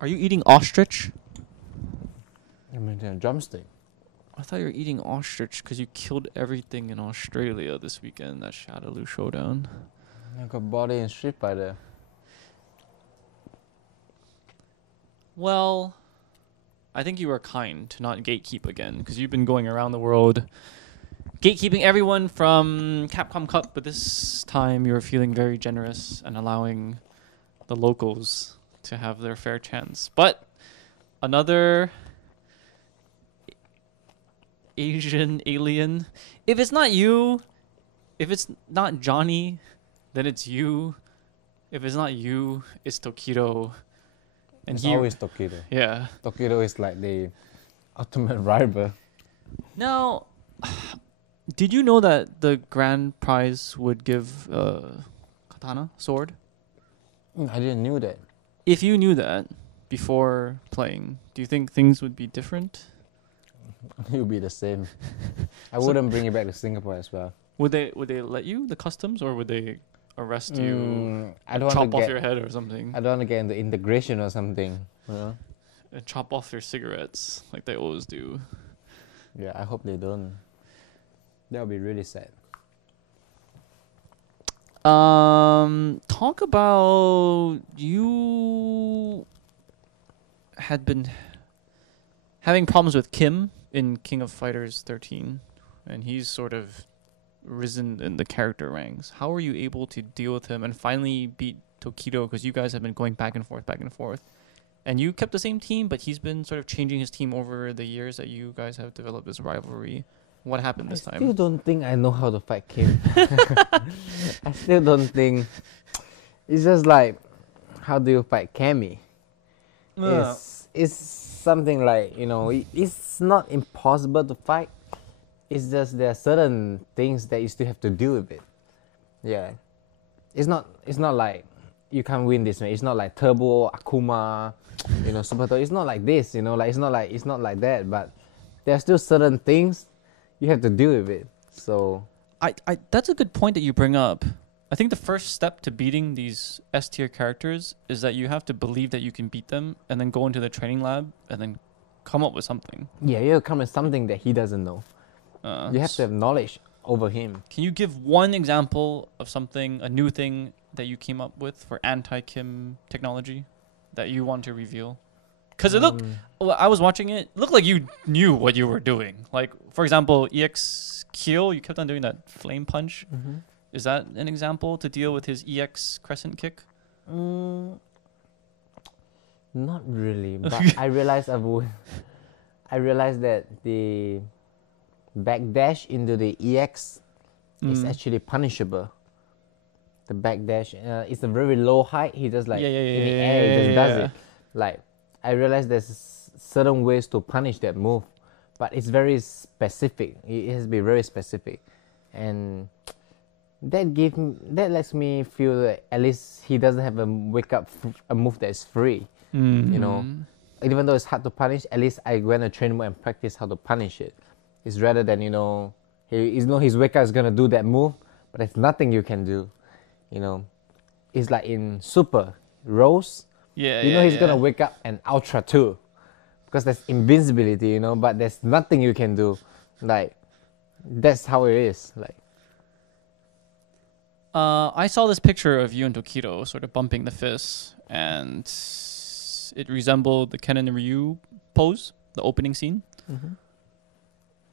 Are you eating ostrich? I mean, a drumstick. I thought you were eating ostrich because you killed everything in Australia this weekend at Shadowloo Showdown. I got body in Street Fighter. Well, I think you were kind to not gatekeep again because you've been going around the world gatekeeping everyone from Capcom Cup, but this time you were feeling very generous and allowing the locals to have their fair chance. But another Asian alien. If it's not you, if it's not Johnny, then it's you. If it's not you, it's Tokido. And It's always Tokido. Yeah. Tokido is like the ultimate rival. Now, did you know that the grand prize would give katana sword? I didn't knew that. If you knew that before playing, do you think things would be different? It would be the same. I So- wouldn't bring it back to Singapore as well. Would they let you the customs, or would they arrest you, I don't chop want to off get. your head or something, I don't want to get into integration or something. You know? and chop off your cigarettes like they always do? Yeah, I hope they don't. That would be really sad. Talk about you had been having problems with Kim in King of Fighters XIII, and he's sort of risen in the character ranks. How were you able to deal with him and finally beat Tokido? Because you guys have been going back and forth. And you kept the same team, but he's been sort of changing his team over the years that you guys have developed this rivalry. What happened this I time? still don't think I know how to fight Kim. I still don't think. It's just like, how do you fight Cammy? It's something like, it's not impossible to fight. It's just there are certain things that you still have to deal with it. Yeah. It's not like you can't win this, man. It's not like Turbo, Akuma, Super Turbo. It's not like this, it's not like that, but there are still certain things you have to deal with it. So I that's a good point that you bring up. I think the first step to beating these S tier characters is that you have to believe that you can beat them and then go into the training lab and then come up with something. yeah, you have to come with something that he doesn't know. You have to have knowledge over him. Can you give one example of something, a new thing that you came up with for anti-Kim technology that you want to reveal? Because it looked, I was watching it looked like you knew what you were doing. Like, for example, EX Kyo, you kept on doing that flame punch. Mm-hmm. Is that an example to deal with his EX crescent kick? Not really, but I realized that the backdash into the EX is actually punishable. The backdash, it's a very low height. He just like in the air, he just does it. Like, I realized there's certain ways to punish that move, but it's very specific. It has to be very specific, and that lets me feel that at least he doesn't have a move that is free. Even though it's hard to punish, at least I went to train more and practice how to punish it. It's rather than his wake up is gonna do that move, but there's nothing you can do. It's like in Super Rose. He's gonna wake up and Ultra too, because there's invincibility. But there's nothing you can do. Like, that's how it is. Like. I saw this picture of you and Tokido sort of bumping the fists, and it resembled the Ken and Ryu pose, the opening scene. Mm-hmm.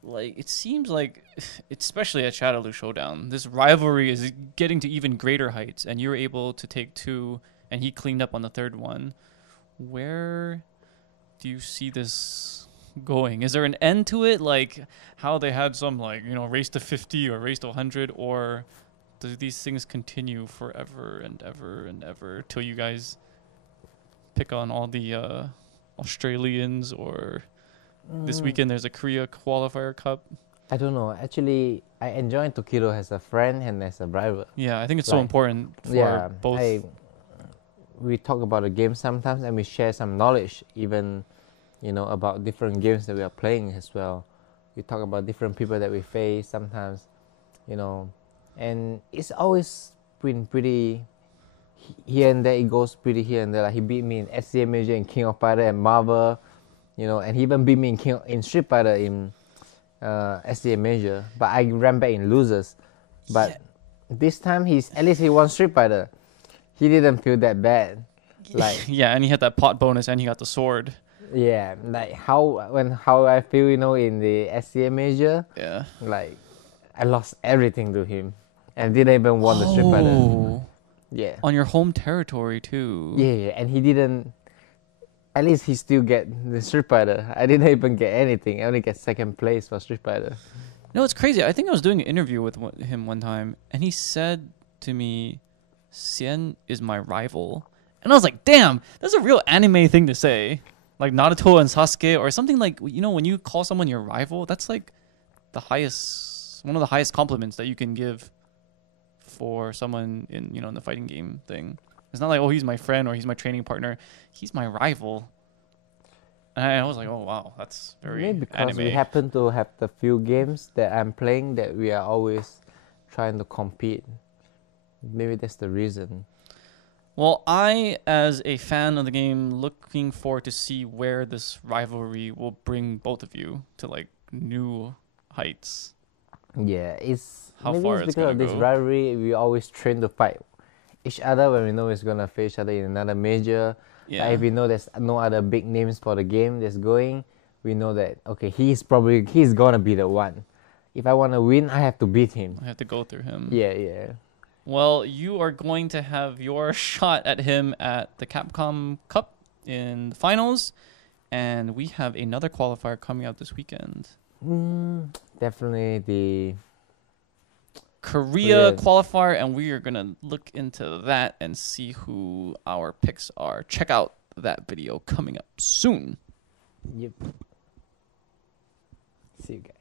Like, it seems like, especially at Shadowloo Showdown, this rivalry is getting to even greater heights, and you were able to take two, and he cleaned up on the third one. Where do you see this going? Is there an end to it? Like, how they had some, race to 50 or race to 100, or do these things continue forever and ever and ever till you guys pick on all the Australians, or this weekend there's a Korea qualifier cup? I don't know. Actually, I enjoy Tokido as a friend and as a rival. Yeah, I think it's so important for both. We talk about the game sometimes, and we share some knowledge, even, about different games that we are playing as well. We talk about different people that we face sometimes, and it's always been pretty here and there it goes pretty here and there. Like he beat me in SCA Major, in King of Fighter and Marvel, and he even beat me in Street Fighter in SCA Major. But I ran back in losers. But this time at least he won Street Fighter. He didn't feel that bad. Like yeah, and he had that pot bonus and he got the sword. yeah, like how I feel, in the SCA Major. Yeah. Like I lost everything to him, and didn't even won the Street Fighter. Yeah. On your home territory too. Yeah, and he didn't. At least he still get the Street Fighter. I didn't even get anything. I only get second place for Street Fighter. No, it's crazy. I think I was doing an interview with him one time, and he said to me, "Xian is my rival," and I was like, "Damn, that's a real anime thing to say." Like Naruto and Sasuke, or something like, when you call someone your rival, that's like one of the highest compliments that you can give for someone in the fighting game thing. It's not like, oh, he's my friend or he's my training partner. He's my rival. And I was like, oh wow, that's very maybe because anime. we happen to have the few games that I'm playing that we are always trying to compete. Maybe that's the reason. Well, I, as a fan of the game, looking forward to see where this rivalry will bring both of you to like new heights. Yeah, How maybe far it's it's because gonna of this go. rivalry. We always train to fight each other when we know it's gonna face each other in another major. Yeah. Like if we know there's no other big names for the game that's going, we know that okay, he's gonna be the one. If I wanna win, I have to beat him. I have to go through him. Yeah. Well, you are going to have your shot at him at the Capcom Cup in the finals, and we have another qualifier coming out this weekend. Definitely the Korea qualifier, and we are going to look into that and see who our picks are. Check out that video coming up soon. Yep. See you guys.